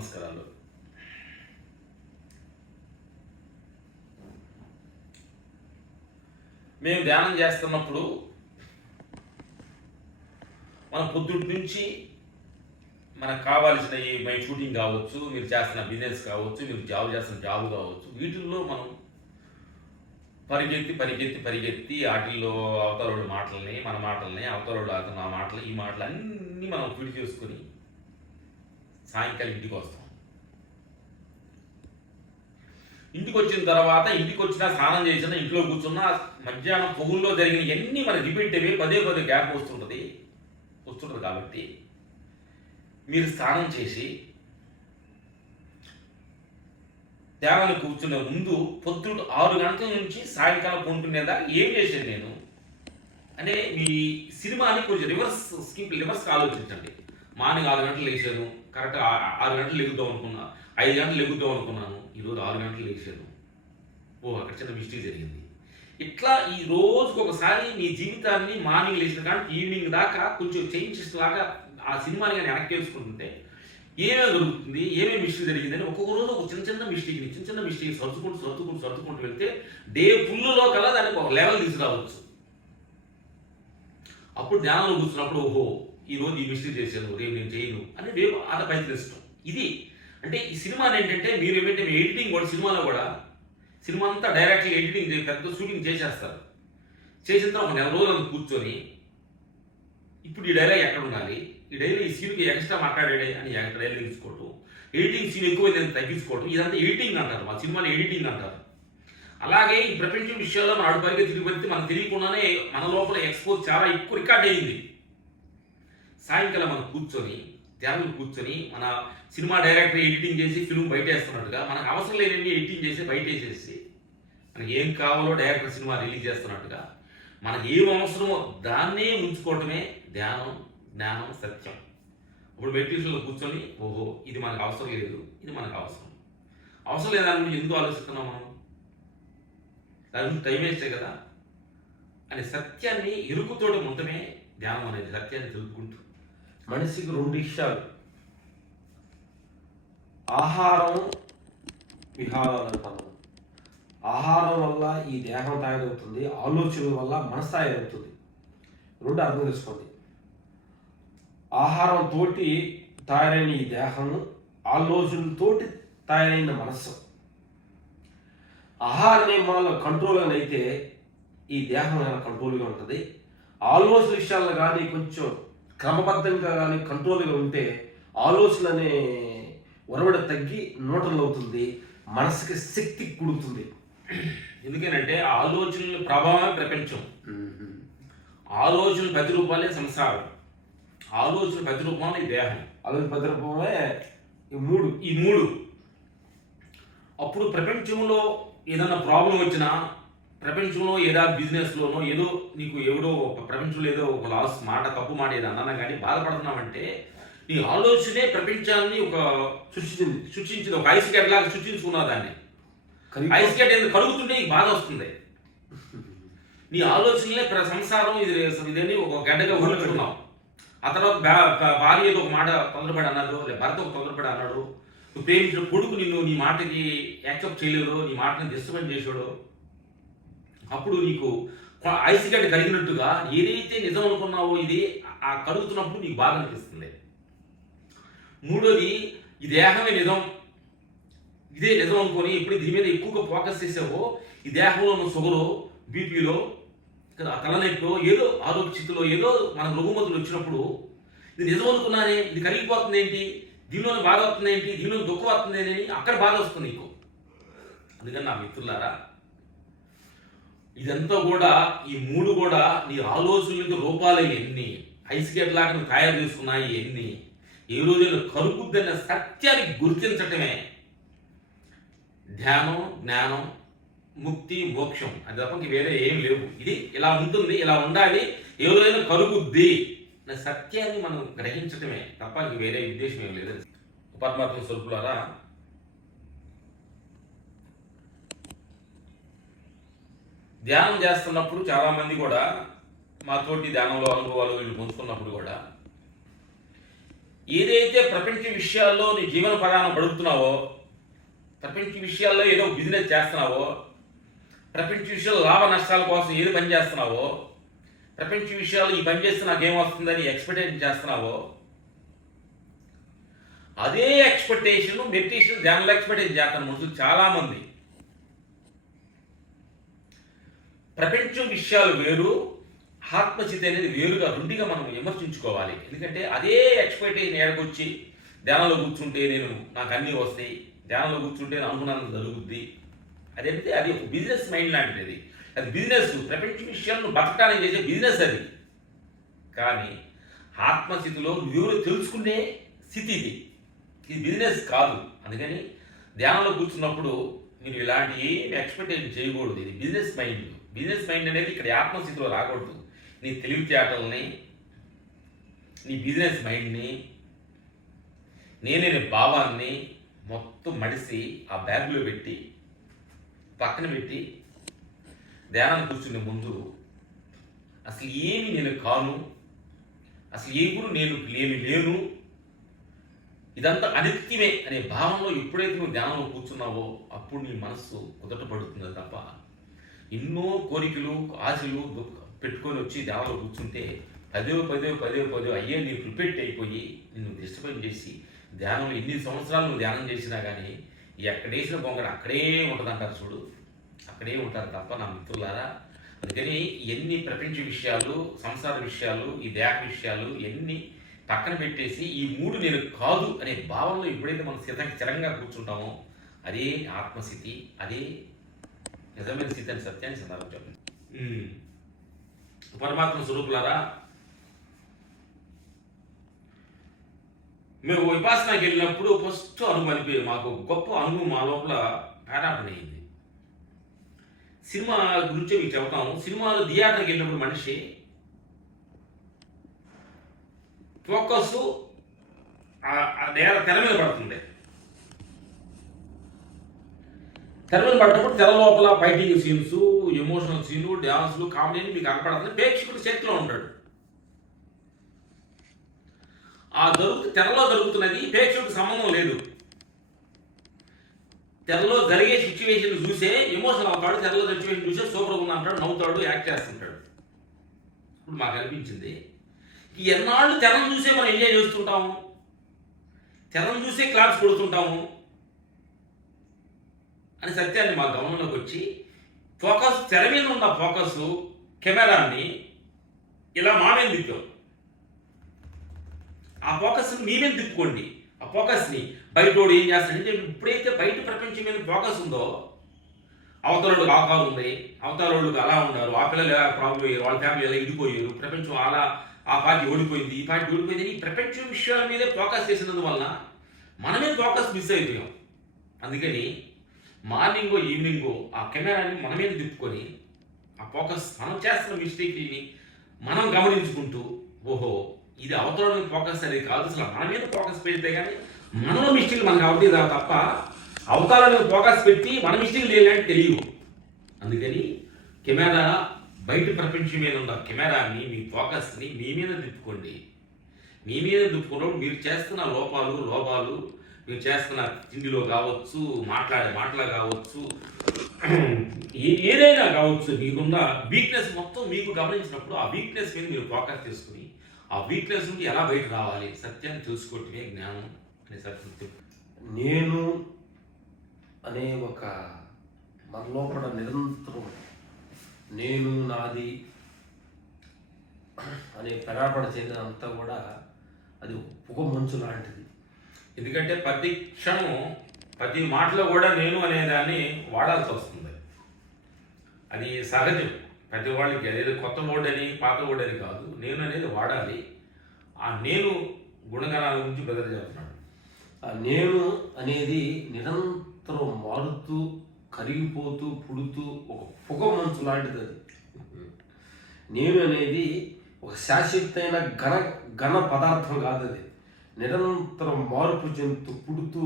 నమస్కారాలు. మేము ధ్యానం చేస్తున్నప్పుడు మన పొద్దుటి నుంచి మనకు కావాల్సిన ఈ మై షూటింగ్ కావచ్చు, మీరు చేస్తున్న బిజినెస్ కావచ్చు, మీరు చేస్తున్న జాబ్ కావచ్చు, వీటిల్లో మనం పరిగెత్తి వాటిల్లో అవతలోళ్ళ మాటల్ని, మన మాటల్ని, అవతలోళ్ళు అతను ఆ మాటలు, ఈ మాటలు అన్నీ మనం ఫిట్ చేసుకుని సాయంకాలం ఇంటికి వస్తాం. ఇంటికి వచ్చిన తర్వాత ఇంటికి వచ్చినా స్నానం చేసినా ఇంట్లో కూర్చున్నా మధ్యాహ్నం పొగుల్లో జరిగిన ఇవన్నీ మనకి రిపీట్ అయ్యి పదే గ్యాప్ వస్తుంటుంది కాబట్టి మీరు స్నానం చేసి ధ్యానాన్ని కూర్చునే ముందు పొద్దుడు 6 గంటల నుంచి సాయంకాలం పొందుకునేదాకా ఏం చేశాను నేను అంటే మీ సినిమాని కొంచెం రివర్స్ ఆలోచించండి. మార్నింగ్ 6 గంటలు లేచాను, కరెక్ట్గా 6 గంటలు లెగుద్దాం అనుకున్నా, 5 గంటలు లెగుద్దాం అనుకున్నాను, ఈరోజు 6 గంటలు లేచాను. అక్కడ చిన్న మిస్టేక్ జరిగింది. ఇట్లా ఈ రోజుకు ఒకసారి మీ జీవితాన్ని మార్నింగ్ లేచిన కానీ ఈవినింగ్ దాకా కొంచెం చేంజెస్ లాగా ఆ సినిమాని కానీ వెనక్కి వేసుకుంటుంటే ఏమేమి దొరుకుతుంది, ఏమేమి మిస్టేక్ జరిగిందని ఒక్కొక్క రోజు ఒక చిన్న మిస్టేక్ సర్దుకుంటూ వెళ్తే డే ఫుల్లో కల్లా దానికి ఒక లెవెల్ తీసుకురావచ్చు. అప్పుడు ధ్యానంలో కూర్చున్నప్పుడు ఈ రోజు ఈ మిస్టేక్ చేశాను, రేపు నేను చేయను అని రేపు ఆట ప్రయత్నిస్తాం. ఇది అంటే ఈ సినిమాని ఏంటంటే మీరు ఏమంటే మీ ఎడిటింగ్ కూడా సినిమాలో కూడా సినిమా అంతా డైరెక్ట్గా ఎడిటింగ్ పెద్ద షూటింగ్ చేసేస్తారు. చేసిన తర్వాత ఒక 1 నెల రోజులు కూర్చొని ఇప్పుడు ఈ డైలాగ్ ఎక్కడ ఉండాలి, ఈ డైలాగ్ ఈ సీన్కి ఎక్స్ట్రా మాట్లాడాడే అని డైలాగ్ తీసుకోవటం, ఎడిటింగ్ సీన్ ఎక్కువ తగ్గించుకోవడం, ఇదంతా ఎడిటింగ్ అంటారు. మా సినిమాని ఎడిటింగ్ అంటారు. అలాగే ఈ ప్రపంచం విషయాల్లో మన అడుపరిగా తిరిగి పెడితే మనకు తెలియకుండానే మన లోపల ఎక్స్పోజ్ చాలా ఎక్కువ రికార్డ్ అయ్యింది. సాయంకాలం మనం ధ్యానంలో కూర్చొని మన సినిమా డైరెక్టర్ ఎడిటింగ్ చేసి ఫిల్మ్ బయట వేస్తున్నట్టుగా మనకు అవసరం లేని ఎడిటింగ్ చేసి బయట వేసేసి మనకి ఏం కావాలో డైరెక్టర్ సినిమా రిలీజ్ చేస్తున్నట్టుగా మనకి ఏం అవసరమో దాన్నే ఉంచుకోవటమే ధ్యానం, జ్ఞానం, సత్యం. ఇప్పుడు మెడిటేషన్లో కూర్చొని ఇది మనకు అవసరం లేదు, ఇది మనకు అవసరం లేదు దాని గురించి ఎందుకు ఆలోచిస్తున్నాం మనం, దాని గురించి టైం వేస్తే కదా అని సత్యాన్ని ఎరుకుతోటి ఉండటమే ధ్యానం అనేది. సత్యాన్ని తెలుపుకుంటూ మనిషికి 2 విషయాలు, ఆహారం, విహారాలు అంటాము. ఆహారం వల్ల ఈ దేహం తయారవుతుంది, ఆలోచనల వల్ల మనసు తయారవుతుంది. 2 అర్థం చేసుకోండి. ఆహారంతో తయారైన ఈ దేహము, ఆలోచనలతోటి తయారైన మనస్సు. ఆహార నియమాల్లో కంట్రోల్గా అయితే ఈ దేహం కంట్రోల్గా ఉంటుంది. ఆలోచన విషయాల్లో కానీ కొంచెం క్రమబద్ధంగా కానీ కంట్రోల్గా ఉంటే ఆలోచన అనే ఒరవడ తగ్గి న్యూట్రల్ అవుతుంది, మనసుకి శక్తి కూడుతుంది. ఎందుకనంటే ఆలోచనల ప్రభావమే ప్రపంచం. ఆలోచనలు ప్రతిరూపాలే సంసారం, ఆలోచన ప్రతిరూపమే ఈ దేహం, ఆలోచన ప్రతిరూపమే ఈ మూడు. అప్పుడు ప్రపంచంలో ఏదైనా ప్రాబ్లం వచ్చినా, ప్రపంచంలో ఏదో బిజినెస్లోనో ఏదో నీకు ప్రపంచంలో ఏదో ఒక తప్పు మాట ఏదో అన్నా కానీ బాధపడుతున్నామంటే నీ ఆలోచనే ప్రపంచాన్ని సృష్టించింది. ఒక ఐస్ గడ్డ లాగా సృష్టించుకున్నావు దాన్ని. ఐస్ గడ్డ ఎందుకు కడుగుతుంటే నీకు బాధ వస్తుంది. నీ ఆలోచనలే సంసారం ఇదని ఒక గడ్డగా ఊహించుకున్నావు. ఆ తర్వాత భార్య ఏదో ఒక మాట తొందరపడి అన్నారు, లేదా భర్త ఒక తొందరపడి అన్నాడు, నువ్వు ప్రేమించిన కొడుకు నీ మాటకి యాక్సెప్ట్ చేయలేదు, నీ మాటని డిస్టర్బెన్స్ చేసాడు. అప్పుడు నీకు ఐస్ గడ్డ కలిగినట్టుగా ఏదైతే నిజం అనుకున్నావో ఇది ఆ కడుగుతున్నప్పుడు నీకు బాధ అనిపిస్తుంది. మూడోది, ఈ దేహమే నిజం, ఇదే నిజం అనుకొని ఎప్పుడు దీని మీద ఎక్కువగా ఫోకస్ చేసావో ఈ దేహంలో ఉన్న షుగరు, బీపీలో, తలనొప్పిలో, ఏదో ఆరోగ్య స్థితిలో ఏదో మనకు రుగ్మతులు వచ్చినప్పుడు ఇది నిజం అనుకున్నానే, ఇది కరిగిపోతుంది ఏంటి, దీనిలోనే బాధ వస్తుంది ఏంటి, దీనిలో దుఃఖం వస్తుంది అని అక్కడ బాధ వస్తుంది నీకు. అందుకని నా మిత్రులారా, ఇదంతా కూడా ఈ 3 కూడా నీ ఆలోచనలకు రూపాలు ఎన్ని ఐస్ గడ్డ లాగా నువ్వు తయారు చేసుకున్నాయి ఎన్ని ఏ రోజున కలుగుద్దన్న సత్యాన్ని గుర్తించటమే ధ్యానం, జ్ఞానం, ముక్తి, మోక్షం. అది తప్ప వేరే ఏం లేవు. ఇది ఇలా ఉంటుంది, ఇలా ఉండాలి, ఏ రోజైనా కలుగుద్ది అనే సత్యాన్ని మనం గ్రహించటమే తప్ప వేరే ఉద్దేశం ఏం లేదు. పరమాత్మ స్వరూపులారా, ధ్యానం చేస్తున్నప్పుడు చాలామంది కూడా మాతోటి ధ్యానంలో అనుభవాలు వీళ్ళు పొందుకున్నప్పుడు కూడా ఏదైతే ప్రపంచ విషయాల్లో నీ జీవన ప్రధానం గడుపుతున్నావో, ప్రపంచ విషయాల్లో ఏదో బిజినెస్ చేస్తున్నావో, ప్రపంచ విషయాల్లో లాభ నష్టాల కోసం ఏది పని చేస్తున్నావో, ప్రపంచ విషయాలు ఈ పని చేస్తే నాకేమొస్తుందని ఎక్స్పెక్టేషన్ చేస్తున్నావో, అదే ఎక్స్పెక్టేషన్ మెడిటేషన్ ధ్యానంలో ఎక్స్పెక్టేషన్ చేస్తాను మనుషులు చాలామంది. ప్రపంచం విషయాలు వేరు, ఆత్మస్థితి అనేది వేరుగా రెండుగా మనం విమర్శించుకోవాలి. ఎందుకంటే అదే ఎక్స్పెక్టేషన్ ఏడకొచ్చి ధ్యానంలో కూర్చుంటే నాకు అన్నీ వస్తాయి, ధ్యానంలో కూర్చుంటే అనుకున్నంత జరుగుద్ది, అదేంటే అది ఒక బిజినెస్ మైండ్ లాంటిది. అది బిజినెస్, ప్రపంచ విషయాలను బతకడానికి చేసే బిజినెస్ అది. కానీ ఆత్మస్థితిలో నువ్వెవరో తెలుసుకునే స్థితి ఇది బిజినెస్ కాదు. అందుకని ధ్యానంలో కూర్చున్నప్పుడు మీరు ఇలాంటి ఏమి ఎక్స్పెక్టేషన్ చేయకూడదు. ఇది బిజినెస్ మైండ్. బిజినెస్ మైండ్ అనేది ఇక్కడ ఆత్మస్థితిలో రాకూడదు. నీ తెలివితేటల్ని, నీ బిజినెస్ మైండ్ని, నేనే భావాన్ని మొత్తం మడిసి ఆ బ్యాగ్లో పెట్టి పక్కన పెట్టి ధ్యానం కూర్చునే ముందు అసలు ఏమి నేను కాను, అసలు ఏ గురు నేను లేను, ఇదంతా అనిత్యమే అనే భావనలో ఎప్పుడైతే నువ్వు ధ్యానంలో కూర్చున్నావో అప్పుడు నీ మనస్సు కుదటపడుతుంది తప్ప ఎన్నో కోరికలు ఆశలు పెట్టుకొని వచ్చి ధ్యానంలో కూర్చుంటే పదే అయ్యే నీకు ప్రిపేర్ అయిపోయి నిన్ను డిస్టర్బెన్స్ చేసి ధ్యానంలో ఎన్ని సంవత్సరాలు నువ్వు ధ్యానం చేసినా కానీ ఎక్కడేసిన బొంగడ అక్కడే ఉంటుంది అంటారు చూడు, అక్కడే ఉంటారు తప్ప నా మిత్రులారా. అందుకని ఎన్ని ప్రపంచ విషయాలు, సంసార విషయాలు, ఈ దేహ విషయాలు ఎన్ని పక్కన పెట్టేసి ఈ మూడు నేను కాదు అనే భావనలో ఎప్పుడైతే మనం స్థిరంగా కూర్చుంటామో అదే ఆత్మస్థితి, అదే నిజమైన స్థితి అని సత్యాన్ని సందర్భం చెప్పండి. పరమాత్మ స్వరూపులారా, మేము విపాసనకి వెళ్ళినప్పుడు ఫస్ట్ అనుభవం అనిపించింది, మాకు గొప్ప అనుభవం మా లోపల పారాటన అయింది. సినిమా గురించి మీకు చెబుతాము. సినిమాలో థియేటర్కి వెళ్ళినప్పుడు మనిషి ఫోకస్ తెర మీద పడుతుంది. తెర మీద పడ్డప్పుడు తెర లోపల ఫైటింగ్ సీన్స్, ఎమోషనల్ సీన్లు, డ్యాన్స్లు, కామెడీ మీకు కనపడుతుంది. ప్రేక్షకుడు చేతిలో ఉంటాడు. తెరలో జరుగుతున్నది ప్రేక్షకుడికి సంబంధం లేదు. తెరలో జరిగే సిచ్యువేషన్ చూసే ఎమోషనల్ అవుతాడు, తెరలో సిచ్యువేషన్ చూసే సూపర్గా ఉంది అంటాడు, నవ్వుతాడు, యాక్ట్ చేస్తుంటాడు. ఇప్పుడు మాకు అనిపించింది ఎన్నాళ్ళు తెరను చూసే మనం ఎంజాయ్ చేస్తుంటాము, తెరను చూసే క్లాప్స్ కొడుతుంటాము అని సత్యాన్ని మా గమనంలోకి వచ్చి ఫోకస్ తెర మీద ఉన్న ఫోకస్ కెమెరాని ఇలా మా మీద తిప్పాం. ఆ ఫోకస్ని మీ మీద తిప్పుకోండి. ఆ ఫోకస్ని బయటోడు ఏం చేస్తాడంటే ఇప్పుడైతే బయట ప్రపంచం మీద ఫోకస్ ఉందో అవతలోడు ఆ కారు ఉంది, అవతలోళ్ళకి అలా ఉన్నారు, ఆ పిల్లలు ఎలా ప్రాబ్లం అయ్యారు, వాళ్ళ ఫ్యామిలీ ఎలా ఇడిపోయారు, ప్రపంచం అలా ఆ పార్టీ ఓడిపోయింది, ఈ పార్టీ ఓడిపోయింది అని ప్రపంచం విషయాల మీదే ఫోకస్ చేసినందువలన మనమే ఫోకస్ మిస్ అయిపోయాం. అందుకని మార్నింగో ఈవినింగో ఆ కెమెరాని మన మీద తిప్పుకొని ఆ ఫోకస్ మనం చేస్తున్న మిస్టేక్ని మనం గమనించుకుంటూ ఓహో ఇది అవతల ఫోకస్ అనేది కాదు, అసలు మన మీద ఫోకస్ పెడితే కానీ మనలో మిస్టేక్ మనకు అవుతుంది తప్ప అవతల మీద ఫోకస్ పెట్టి మన మిస్టేక్ లేదంటే తెలియదు. అందుకని కెమెరా బయట ప్రపంచం మీద ఉన్న కెమెరాని మీ ఫోకస్ని మీ మీద తిప్పుకోండి. మీ మీద తిప్పుకున్నప్పుడు మీరు చేస్తున్న లోపాలు మీరు చేస్తున్న తిండిలో కావచ్చు, మాట్లాడే మాటలు కావచ్చు, ఏదైనా కావచ్చు, మీకున్న వీక్నెస్ మొత్తం మీకు గమనించినప్పుడు ఆ వీక్నెస్ మీద మీరు ఫోకస్ చేసుకుని ఆ వీక్నెస్ నుండి ఎలా బయట రావాలి సత్యాన్ని తెలుసుకోవటమే జ్ఞానం అనే సత్యం. నేను అనే ఒక మన లోపల నిరంతరం నేను నాది అనే పెరాపడ చెందినంతా కూడా అది పొగ మంచు లాంటిది. ఎందుకంటే ప్రతి క్షణం ప్రతి మాటలో కూడా నేను అనేదాన్ని వాడాల్సి వస్తుంది. అది సహజం ప్రతి వాళ్ళకి. అదేదో కొత్త వర్డ్ అని పాత వర్డ్ అని కాదు, నేను అనేది వాడాలి. ఆ నేను గుణగణాల గురించి బెదర్ చెప్తున్నాడు. ఆ నేను అనేది నిరంతరం మారుతూ కరిగిపోతూ పుడుతూ ఒక పొగ మంచు లాంటిది. అది నేను అనేది ఒక శాశ్వతమైన ఘన పదార్థం కాదు. అది నిరంతరం మార్పు చెందుతూ పుడుతూ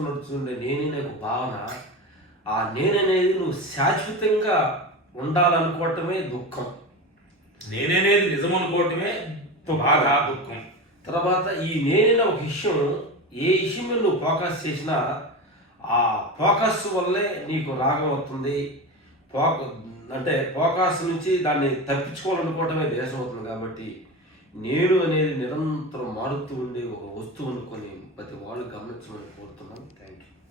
నడుస్తుండే నేనే ఒక భావన. ఆ నేననేది నువ్వు శాశ్వతంగా ఉండాలనుకోవటమే దుఃఖం. నేననేది నిజం అనుకోవటమే బాధ దుఃఖం. తర్వాత ఈ నేనైనా ఒక విషయం, ఏ విషయం మీద నువ్వు ఫోకస్ చేసినా ఆ ఫోకస్ వల్లే నీకు రాగం వస్తుంది. అంటే ఫోకస్ నుంచి దాన్ని తప్పించుకోవాలనుకోవటమే దేశం అవుతుంది. కాబట్టి నేను అనేది నిరంతరం మారుతూ ఉండే ఒక వస్తువు అనుకొని ప్రతి వాళ్ళు గమనించమని కోరుతున్నాను. Thank you.